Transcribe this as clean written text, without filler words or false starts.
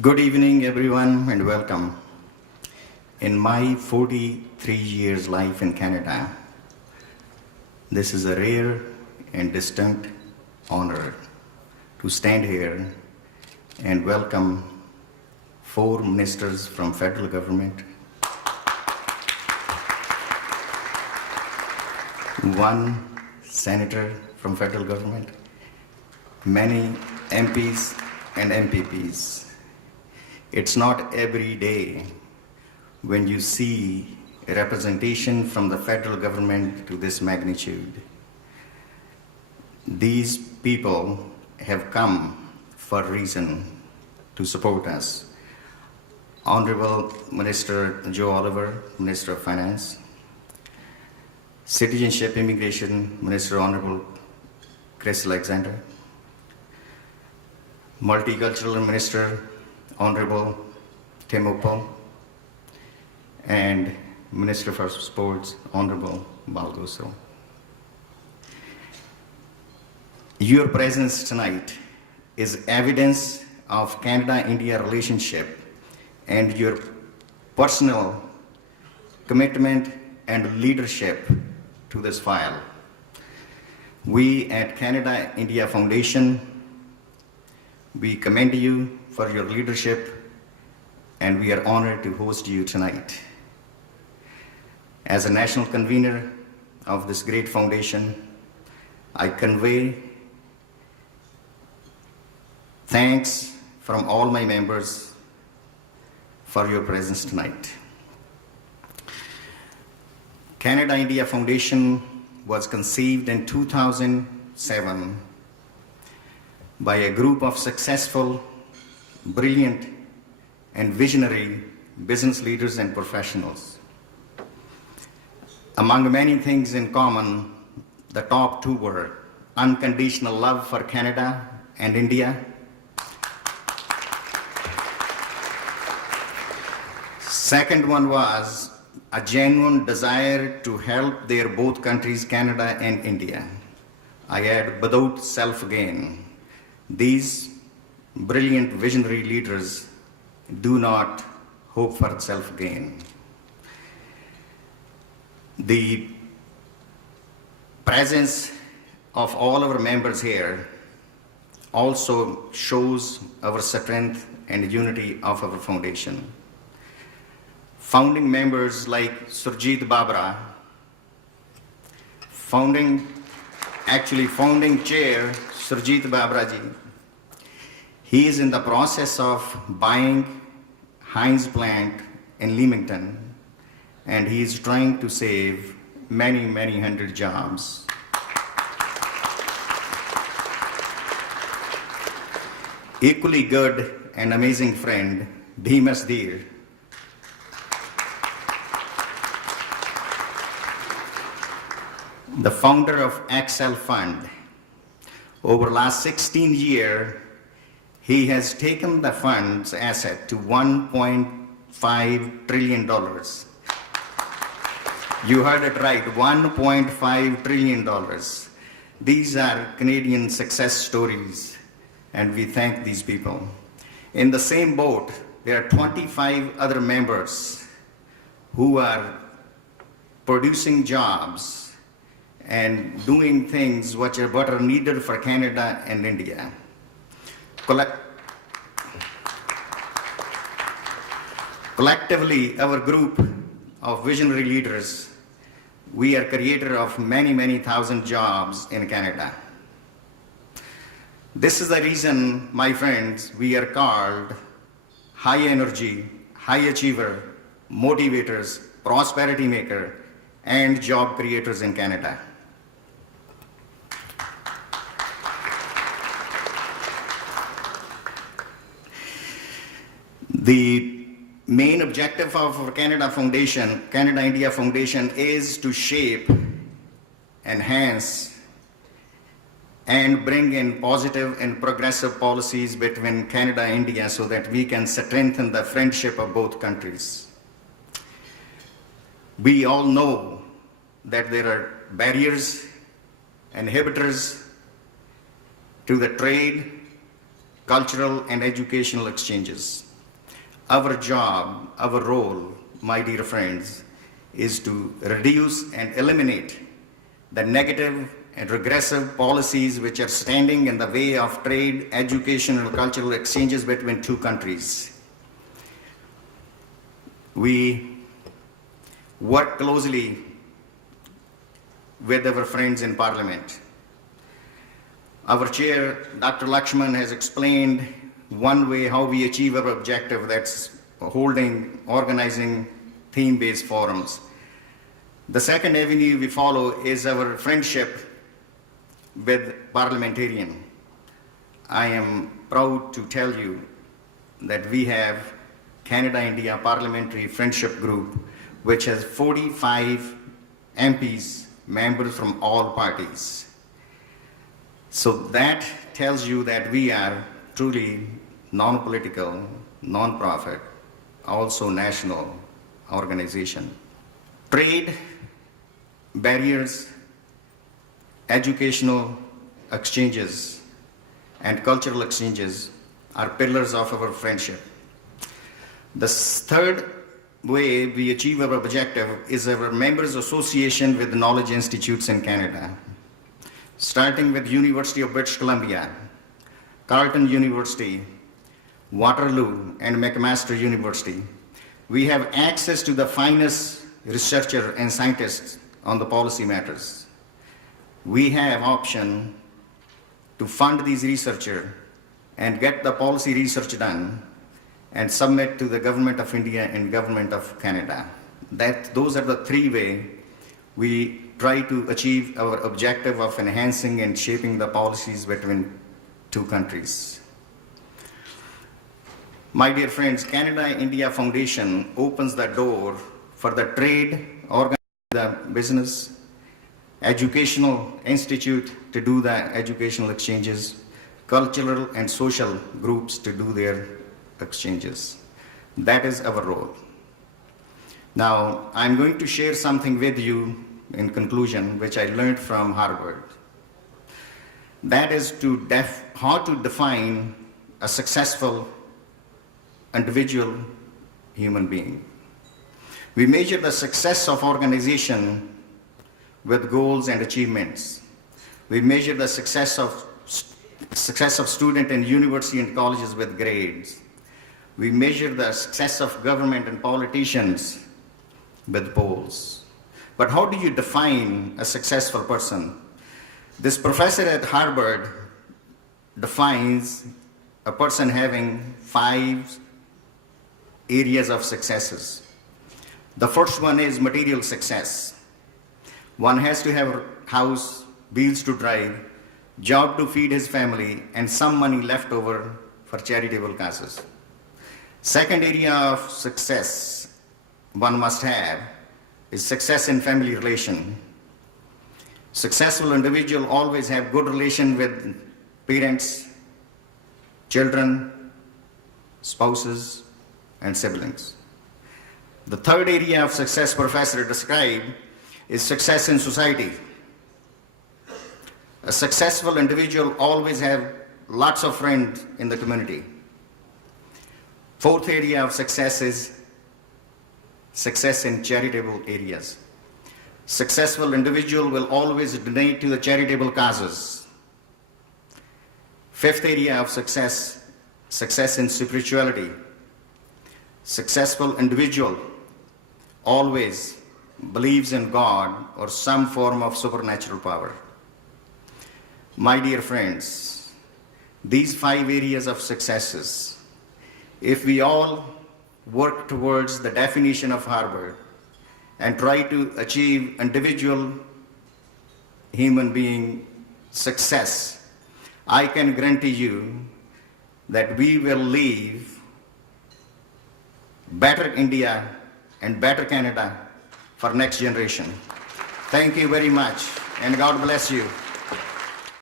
Good evening, everyone, and welcome. In my 43 years life in Canada, this is a rare and distinct honor to stand here and welcome 4 ministers from federal government, 1 senator from federal government, many MPs and MPPs. It's not every day when you see a representation from the federal government to this magnitude. These people have come for a reason to support us. Honorable Minister Joe Oliver, Minister of Finance, Citizenship Immigration Minister Honorable Chris Alexander, Multicultural Minister Honorable Tim Uppal, and Minister for Sports Honorable Bal Gosro. Your presence tonight is evidence of Canada-India relationship and your personal commitment and leadership to this file. We at Canada-India Foundation, we commend you for your leadership, and we are honored to host you tonight. As a national convener of this great foundation, I convey thanks from all my members for your presence tonight. Canada-India Foundation was conceived in 2007 by a group of successful, brilliant, and visionary business leaders and professionals. Among many things in common, the top 2 were unconditional love for Canada and India, second one was a genuine desire to help their both countries, Canada and India. I add, without self-gain. These brilliant visionary leaders do not hope for self-gain. The presence of all our members here also shows our strength and unity of our foundation. Founding members like Surjit Babra, founding chair Surjit Babra ji, he is in the process of buying Heinz plant in Leamington, and he is trying to save many, many hundred jobs. Equally good and amazing friend, Bhimas Dheer, the founder of Excel Fund. Over the last 16 years, he has taken the fund's asset to $1.5 trillion. You heard it right, $1.5 trillion. These are Canadian success stories, and we thank these people. In the same boat, there are 25 other members who are producing jobs and doing things which are needed for Canada and India. Collectively, our group of visionary leaders, we are creator of many, many thousand jobs in Canada. This is the reason, my friends, we are called high energy, high achiever, motivators, prosperity maker, and job creators in Canada. The main objective of our Canada-India Foundation, is to shape, enhance, and bring in positive and progressive policies between Canada and India so that we can strengthen the friendship of both countries. We all know that there are barriers, inhibitors to the trade, cultural and educational exchanges. Our job, our role, my dear friends, is to reduce and eliminate the negative and regressive policies which are standing in the way of trade, education, and cultural exchanges between two countries. We work closely with our friends in Parliament. Our chair, Dr. Lakshman, has explained one way how we achieve our objective, that's organizing theme-based forums. The second avenue we follow is our friendship with parliamentarian. I am proud to tell you that we have Canada-India Parliamentary Friendship Group, which has 45 MPs, members from all parties. So that tells you that we are truly non-political, non-profit, also national organization. Trade, barriers, educational exchanges, and cultural exchanges are pillars of our friendship. The third way we achieve our objective is our members' association with knowledge institutes in Canada, starting with University of British Columbia, Carleton University, Waterloo, and McMaster University. We have access to the finest researchers and scientists on the policy matters. We have option to fund these researchers and get the policy research done and submit to the Government of India and Government of Canada. Those are the three ways we try to achieve our objective of enhancing and shaping the policies between two countries. My dear friends, Canada-India Foundation opens the door for the trade, the business, educational institute to do the educational exchanges, cultural and social groups to do their exchanges. That is our role. Now, I'm going to share something with you in conclusion, which I learned from Harvard. That is how to define a successful individual human being. We measure the success of organization with goals and achievements. We measure the success of student in university and colleges with grades. We measure the success of government and politicians with polls. But how do you define a successful person? This professor at Harvard defines a person having 5 areas of successes. The first one is material success. One has to have a house, bills to drive, job to feed his family, and some money left over for charitable causes. Second area of success one must have is success in family relation. Successful individual always have good relation with parents, children, spouses, and siblings. The third area of success professor described is success in society. A successful individual always have lots of friends in the community. Fourth area of success is success in charitable areas. Successful individual will always donate to the charitable causes. Fifth area of success, success in spirituality. Successful individual always believes in God or some form of supernatural power. My dear friends, these 5 areas of successes, if we all work towards the definition of Harvard and try to achieve individual human being success, I can guarantee you that we will leave better India and better Canada for next generation. Thank you very much, and God bless you.